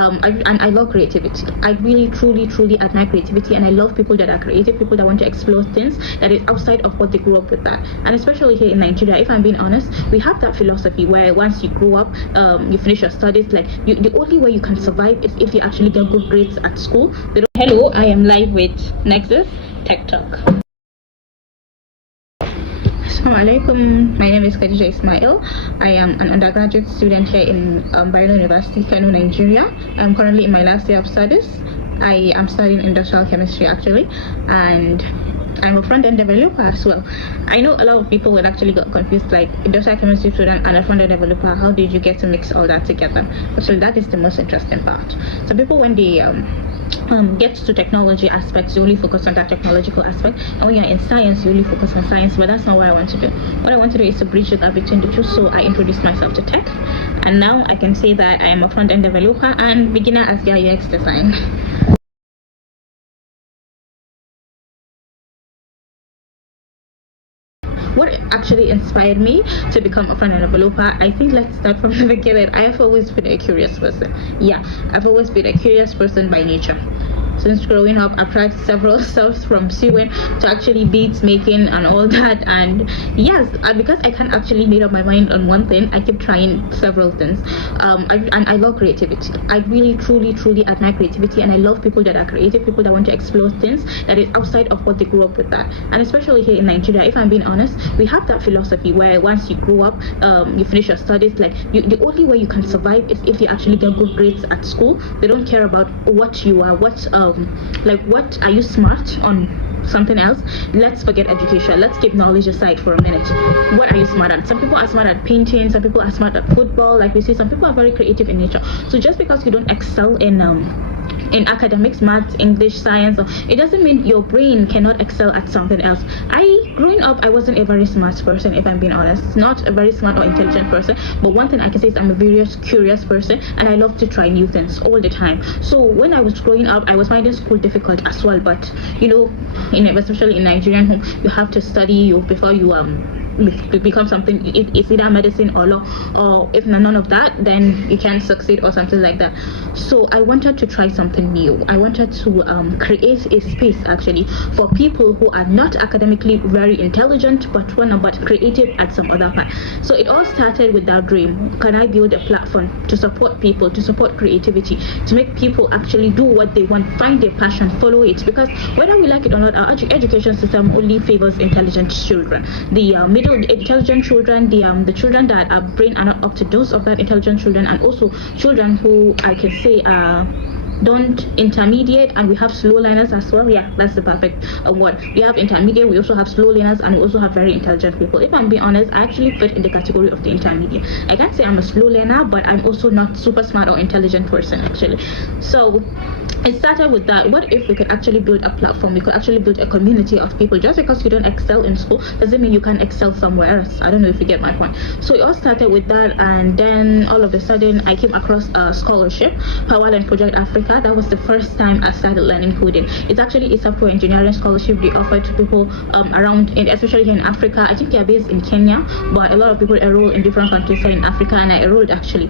I love creativity. I really, truly admire creativity, and I love people that are creative, people that want to explore things that is outside of what they grew up with. That, and especially here in Nigeria, if I'm being honest, we have that philosophy where once you grow up, you finish your studies, like the only way you can survive is if you actually get good grades at school. Hello, I am live with Nexus Tech Talk. Assalamu alaikum. My name is Khadija Ismail. I am an undergraduate student here in Bayero University, Kano, Nigeria. I'm currently in my last year of studies. I am studying industrial chemistry actually, and I'm a front-end developer as well. I know a lot of people would actually get confused, like industrial chemistry student and a front-end developer. How did you get to mix all that together? Actually, that is the most interesting part. So people, when they get to technology aspects, you only focus on that technological aspect, and when you're in science, you only focus on science. But that's not what I want to do. What I want to do is to bridge the gap between the two. So I introduced myself to tech, and now I can say that I am a front-end developer and beginner as UI UX design. What actually inspired me to become a front-end developer? I think let's start from the beginning. I have always been a curious person. Yeah, I've always been a curious person by nature. Since growing up, I've tried several stuffs, from sewing to actually beads making and all that. And yes, because I can't actually make up my mind on one thing, I keep trying several things. And I love creativity. I really, truly admire creativity, and I love people that are creative, people that want to explore things that is outside of what they grew up with. That, and especially here in Nigeria, if I'm being honest, we have that philosophy where once you grow up, you finish your studies, like the only way you can survive is if you actually get good grades at school. They don't care about what you are, what are you smart on something else. Let's forget education, let's keep knowledge aside for a minute. What are you smart at? Some people are smart at painting, some people are smart at football, like we see. Some people are very creative in nature. So just because you don't excel in academics, maths, English, science, it doesn't mean your brain cannot excel at something else. Growing up, I wasn't a very smart person, if I'm being honest. Not a very smart or intelligent person, but one thing I can say is I'm a very curious person, and I love to try new things all the time. So when I was growing up, I was finding school difficult as well. But especially in Nigerian home, you have to study before you become something. It's either medicine or law, or if none of that, then you can't succeed or something like that. So I wanted to try something new. I wanted to create a space actually for people who are not academically very intelligent but creative at some other part. So it all started with that dream. Can I build a platform to support people, to support creativity, to make people actually do what they want, find their passion, follow it? Because whether we like it or not, our education system only favors intelligent children. The middle intelligent children, the children that are brain are not up to dose of that intelligent children, and also children who I can say don't intermediate, and we have slow learners as well. Yeah, that's the perfect word. We have intermediate, we also have slow learners, and we also have very intelligent people. If I'm being honest, I actually fit in the category of the intermediate. I can't say I'm a slow learner, but I'm also not super smart or intelligent person actually. So it started with that. What if we could actually build a platform? We could actually build a community of people. Just because you don't excel in school doesn't mean you can't excel somewhere else. I don't know if you get my point. So it all started with that, and then all of a sudden I came across a scholarship, Powerland Project Africa. That was the first time I started learning coding. It's actually a software engineering scholarship they offer to people around, especially here in Africa. I think they are based in Kenya, but a lot of people enroll in different countries here in Africa, and I enrolled actually,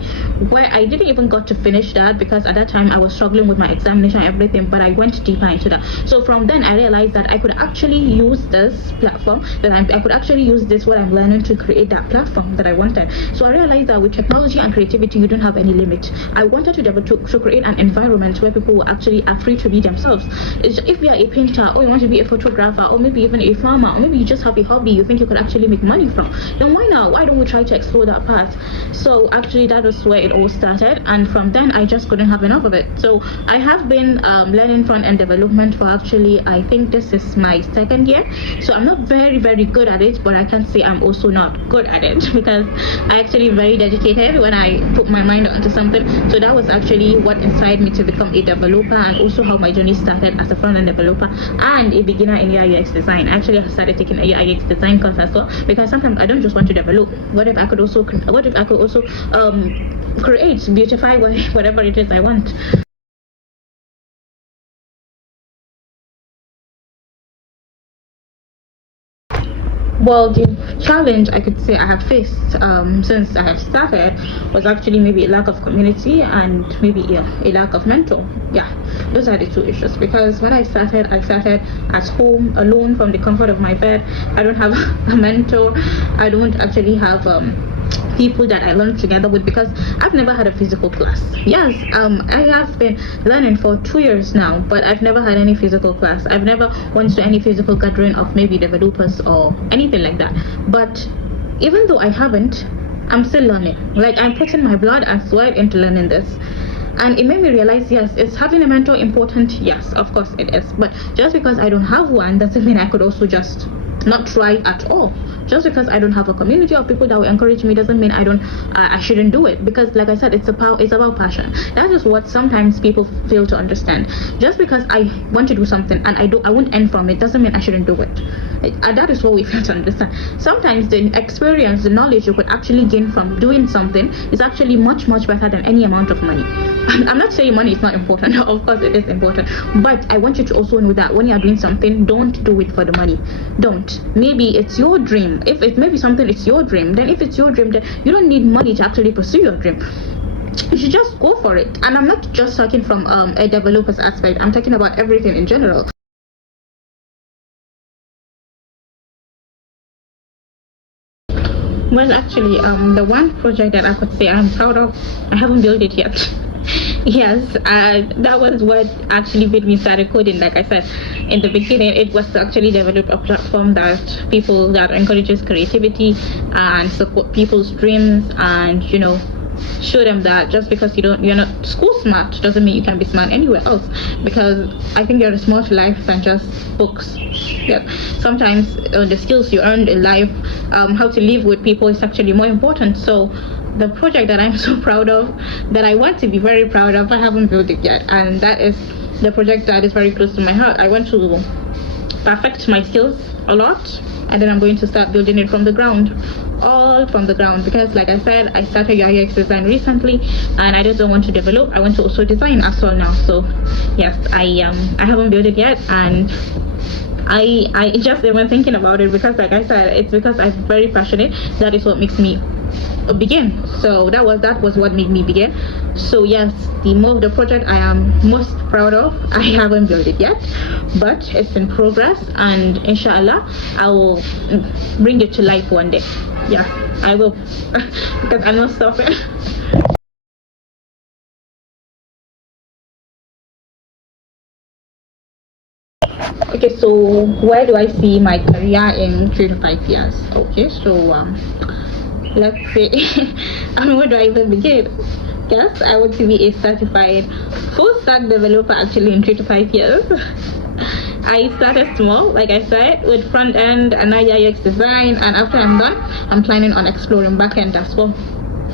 where I didn't even got to finish that because at that time I was struggling with my examination and everything, but I went deeper into that. So from then I realized that I could actually use this platform, that I could actually use this, what I'm learning, to create that platform that I wanted. So I realized that with technology and creativity, you don't have any limit. I wanted to create an environment where people actually are free to be themselves. If you are a painter, or you want to be a photographer, or maybe even a farmer, or maybe you just have a hobby you think you could actually make money from, then why not? Why don't we try to explore that path? So actually that was where it all started, and from then I just couldn't have enough of it. So I have been learning front-end development for actually, I think this is my second year. So I'm not very good at it, but I can't say I'm also not good at it because I actually very dedicated when I put my mind onto something. So that was actually what inspired me to become a developer, and also how my journey started as a front-end developer and a beginner in UI UX design. Actually, I started taking a UI UX design course as well, because sometimes I don't just want to develop. What if I could also create, beautify whatever it is I want? Well, the challenge I could say I have faced since I have started was actually maybe a lack of community and maybe a lack of mentor. Yeah, those are the two issues. Because when I started at home alone from the comfort of my bed. I don't have a mentor. I don't actually have people that I learned together with, because I've never had a physical class. Yes, I have been learning for 2 years now, but I've never had any physical class. I've never went to any physical gathering of maybe developers or anything like that. But even though I haven't, I'm still learning. Like, I'm putting my blood and sweat into learning this. And it made me realize, yes, is having a mentor important? Yes, of course it is. But just because I don't have one doesn't mean I could also just not try at all. Just because I don't have a community of people that will encourage me doesn't mean I shouldn't do it. Because like I said, it's about passion. That is what sometimes people fail to understand. Just because I want to do something and I won't earn from it doesn't mean I shouldn't do it. That is what we fail to understand. Sometimes the experience, the knowledge you could actually gain from doing something is actually much better than any amount of money. I'm not saying money is not important. Of course it is important, but I want you to also know that when you are doing something, don't do it for the money. Don't. Maybe it's your dream. If it maybe something it's your dream, then if it's your dream, then you don't need money to actually pursue your dream. You should just go for it. And I'm not just talking from a developer's aspect. I'm talking about everything in general. Well, actually, the one project that I could say I'm proud of, I haven't built it yet. Yes, that was what actually made me start coding. Like I said in the beginning, it was to actually develop a platform that encourages creativity and support people's dreams, and show them that just because you're not school smart doesn't mean you can be smart anywhere else. Because I think you're smart to life than just books. Yeah, sometimes the skills you earned in life, how to live with people, is actually more important. So the project that I'm so proud of, that I want to be very proud of, I haven't built it yet, and that is the project that is very close to my heart. I want to perfect my skills a lot, and then I'm going to start building it from the ground, all from the ground. Because like I said, I started UX design recently, and I just don't want to develop, I want to also design as well now. So yes, I haven't built it yet, and I just even thinking about it, because like I said, it's because I'm very passionate. That is what makes me begin. So that was what made me begin. So yes, the project I am most proud of, I haven't built it yet, but it's in progress, and inshallah I will bring it to life one day. Yeah, I will. Because I'm not stopping. Okay, so where do I see my career in 3 to 5 years? Okay, so let's say, where do I even begin? Yes, I want to be a certified full stack developer actually in 3 to 5 years. I started small, like I said, with front end and now UX design, and after I'm done, I'm planning on exploring back end as well.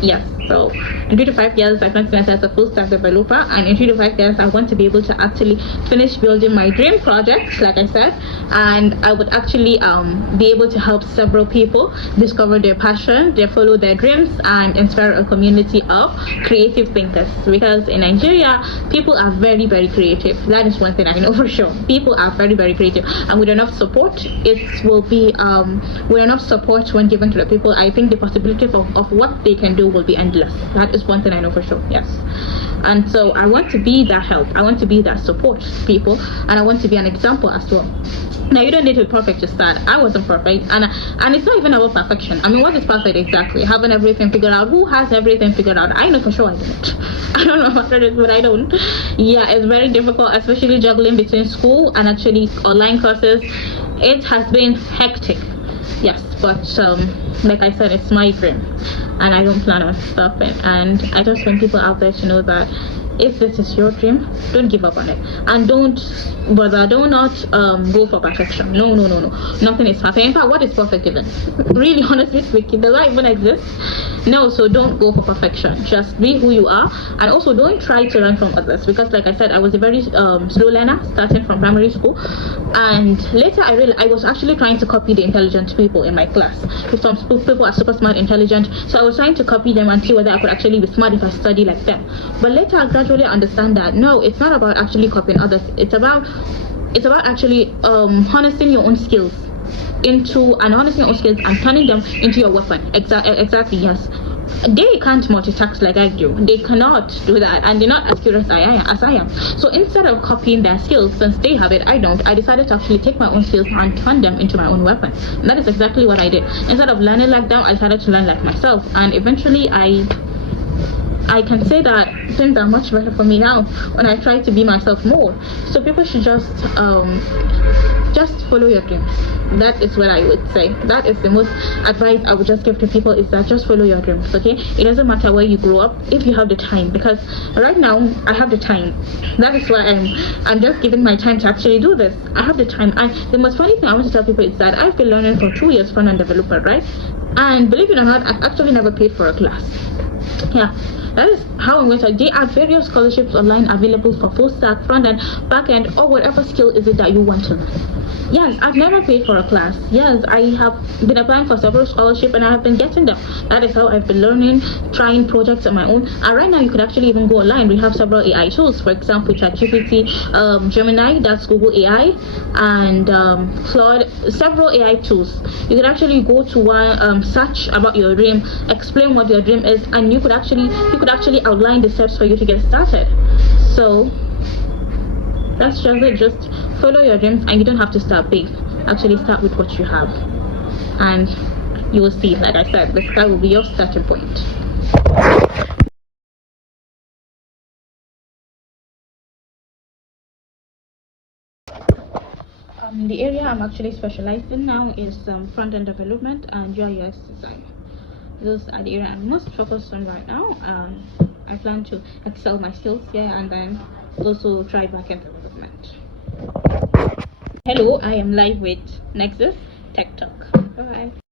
Yes, so in 3 to 5 years, I plan to myself as a full stack developer, and in 3 to 5 years, I want to be able to actually finish building my dream project, like I said, and I would actually be able to help several people discover their passion, they follow their dreams, and inspire a community of creative thinkers. Because in Nigeria, people are very creative. That is one thing I know for sure. People are very creative, and with enough support, it will be with enough support when given to the people, I think the possibility of what they can do will be endless. That is one thing I know for sure. Yes. And so I want to be that help, I want to be that support to people, and I want to be an example as well. Now, you don't need to be perfect to start. I wasn't perfect, and it's not even about perfection. I mean, what is perfect exactly? Having everything figured out? Who has everything figured out? I know for sure I don't. I don't know about it, but I don't. Yeah, it's very difficult, especially juggling between school and actually online courses. It has been hectic. Yes, but like I said, it's my dream, and I don't plan on stopping. And I just want people out there to know that if this is your dream, don't give up on it, and do not go for perfection. No, nothing is perfect. In fact, what is perfect even? Really, honestly speaking, does that even exist? No. So don't go for perfection. Just be who you are, and also don't try to learn from others, because like I said, I was a very slow learner starting from primary school, and later I realized I was actually trying to copy the intelligent people in my class. If some people are super smart, intelligent, so I was trying to copy them and see whether I could actually be smart if I study like them. But later I gradually understand that no, it's not about actually copying others. It's about actually harnessing your own skills. into and harnessing your own skills and turning them into your weapon. Exactly, yes. They can't multitask like I do. They cannot do that, and they're not as curious as I am. So instead of copying their skills, since they have it, I don't, I decided to actually take my own skills and turn them into my own weapon. And that is exactly what I did. Instead of learning like them, I decided to learn like myself, and eventually I can say that things are much better for me now when I try to be myself more. So people should just follow your dreams. That is what I would say. That is the most advice I would just give to people, is that just follow your dreams. Okay, it doesn't matter where you grow up if you have the time, because right now I have the time. That is why I'm just giving my time to actually do this. I have the time. And the most funny thing I want to tell people is that I've been learning for 2 years front-end developer, right? And believe it or not, I've actually never paid for a class. Yeah, that is how I'm going to. There are various scholarships online available for full stack, front end, back end, or whatever skill is it that you want to learn. Yes, I've never paid for a class. Yes, I have been applying for several scholarships and I have been getting them. That is how I've been learning, trying projects on my own. And right now you could actually even go online. We have several AI tools, for example, ChatGPT, Gemini, that's Google AI, and Claude, several AI tools. You could actually go to one, search about your dream, explain what your dream is, and you could actually outline the steps for you to get started. So that's just it. Just follow your dreams, and you don't have to start big. Actually start with what you have, and you will see, like I said, the sky will be your starting point. The area I'm actually specialized in now is front-end development and UI/UX design. Those are the area I'm most focused on right now. I plan to excel my skills here and then also try back-end development. Hello, I am live with Nexus Tech Talk. Bye bye.